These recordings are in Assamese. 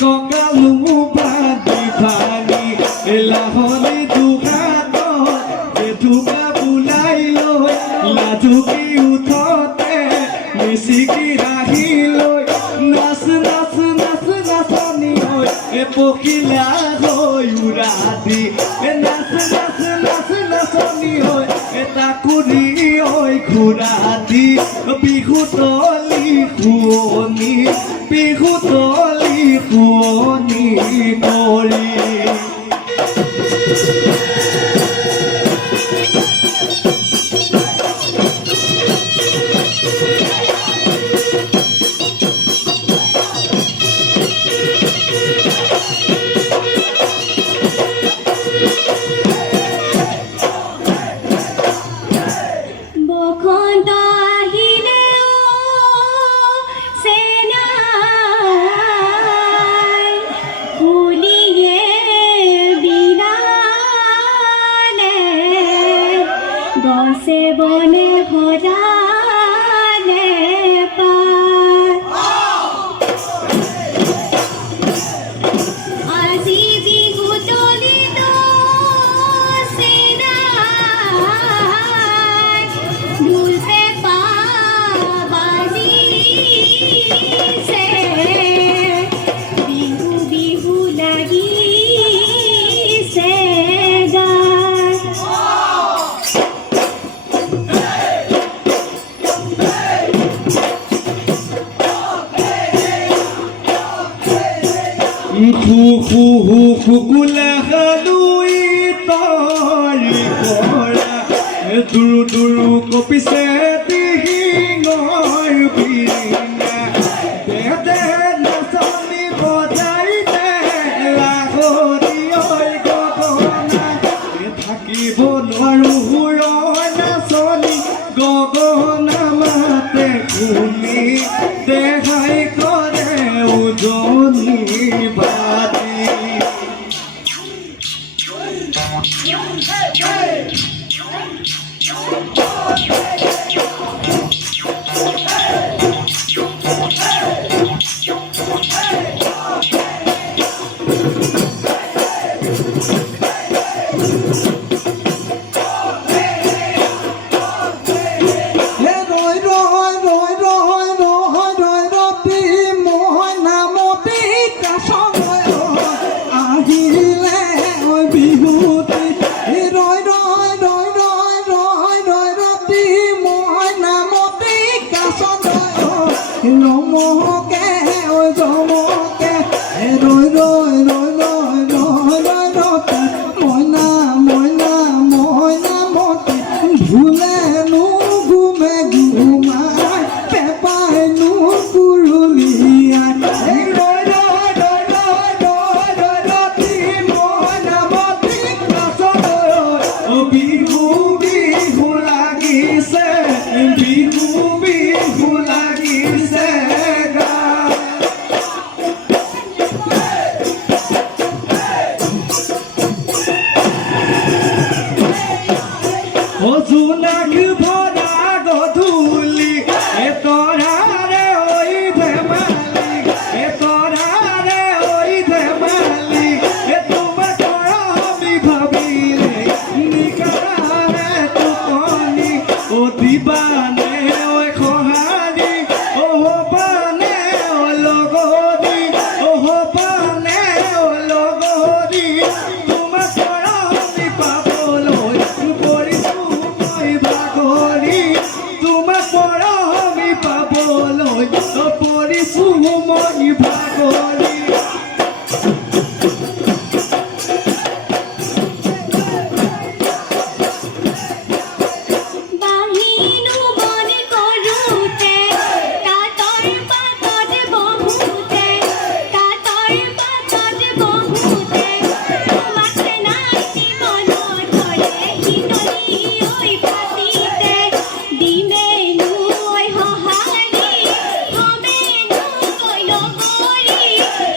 কঁকালো বান্ধি ভাঙি লাহনি দুঘাটত জেঠুকা বোলাই লৈ লাজুকি উঠতে মিচিকি ৰাহি লৈ নাচ নাচ নাচ নাচনি হৈ পখিলা হৈ উৰা দি নাচ নাচ নাচ নাচনি হৈ তাকুৰি হৈ ঘূৰা দি বিহু তলি শুৱনি বিহু তলি শুৱনি কৰি গছে বনে ভৰালে আজি বিহু তলিত চেনাই ঢোল পেঁপা বাজিছে বিহু বিহু লাগিছে কুকুলা খালুই তৰি কৰা দুৰু দুৰু কপিছে দিহিঙৰ বিৰিঙা বেদে নাচনি বজাইতে লাহৰি ঐ গগনা থাকিব নোৱাৰো সুৰৰ নাচনি গগনা মাতে শুনি দেখাই কৰে উজনি বাতি Nomoke, oi domoke, roi roi roi roi roi roi rote, moina moina moina mote, bhule nu gume gumai, pepa nu kuruliyai, roi roi roi roi roi roi rote, moina mote, kasodoi, o bihu bihu লাগিছে বিহু বিহু লাগিছে জোনাক ভৰা গধূলি তৰাৰে ঐ ধেমালি তৰাৰে ঐ ধেমালি তোমাক আমি ভাবিলে নিকাৰে টোপনি দিবানে ঐ সঁহাৰি পানে লগৰি পানে লগৰি তোমাক আমি পাবলৈ পৰিছো মই ভাগৰি তোমাক আমি পাবলৈ পৰিছো মই ভাগৰি Hãy subscribe cho kênh Ghiền Mì Gõ để không bỏ lỡ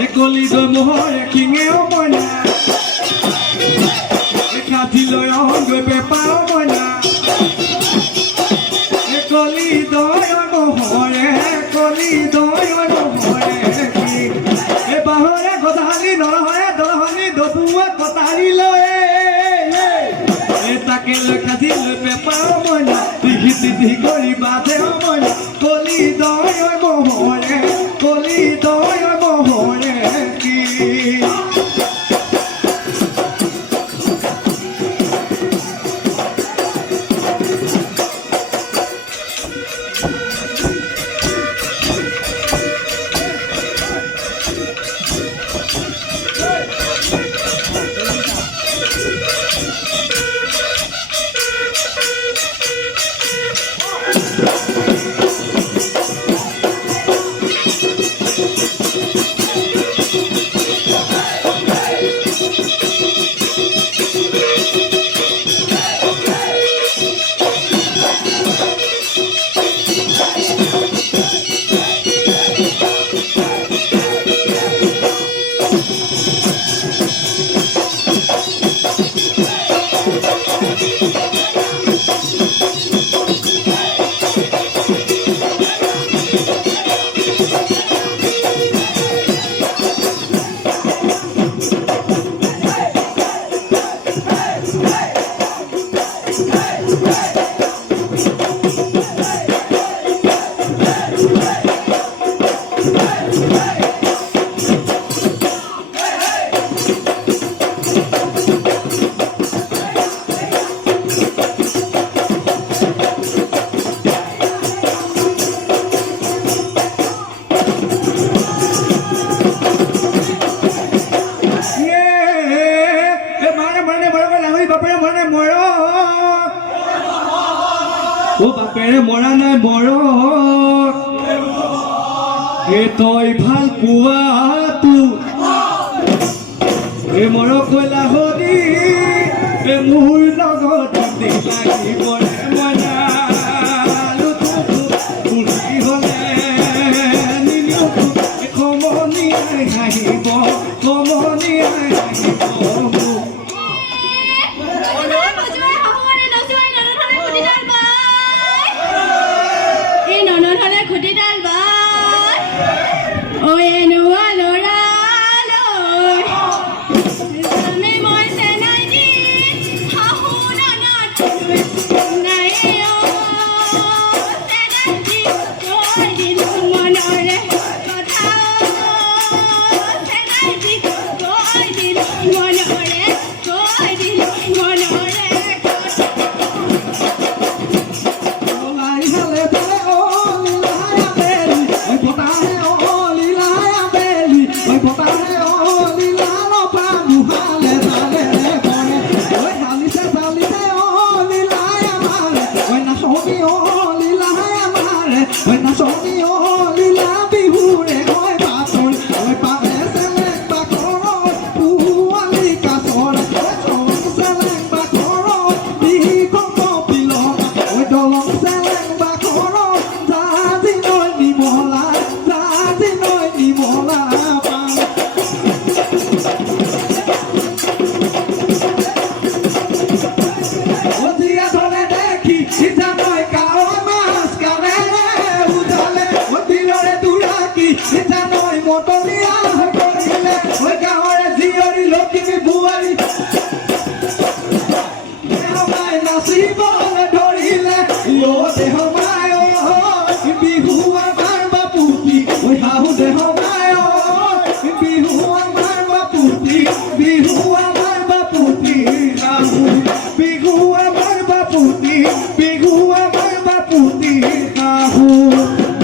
Ekoli do mohore kinge omona Ekati lo yongo pepa omona Ekoli do mohore Ekoli do mohore ki E bahore godhali norhore dorhani dobuwa kotari lo E take lo kati lo pepa omona Dihi dihi gori bade omona Koli do mohore Koli do mohore ki ও বাপেৰে মৰা নাই মৰক এ তই ভাল পোৱাটো এ মৰক কইলা হৰি এ মোৰ লগত লাগিব মনা পুৰি হলে নিলিওটো কমনিয়াই হাঁহিব কমনিয়াই হাঁহিব Now মতলীয়া কৰিলে ঐ গাঁৱৰে জীয়ৰী লখিমী বোৱাৰী দেহমাই নাচিবলৈ ধৰিলে অ দেহমাই বিহু আমাৰ বাপুতি ঐ শাহু দেহমাই বিহু আমাৰ বাপুতি বিহু আমাৰ বাপুতি শাহু বিহু আমাৰ বাপুতি বিহু আমাৰ বাপুতি শাহু বিহু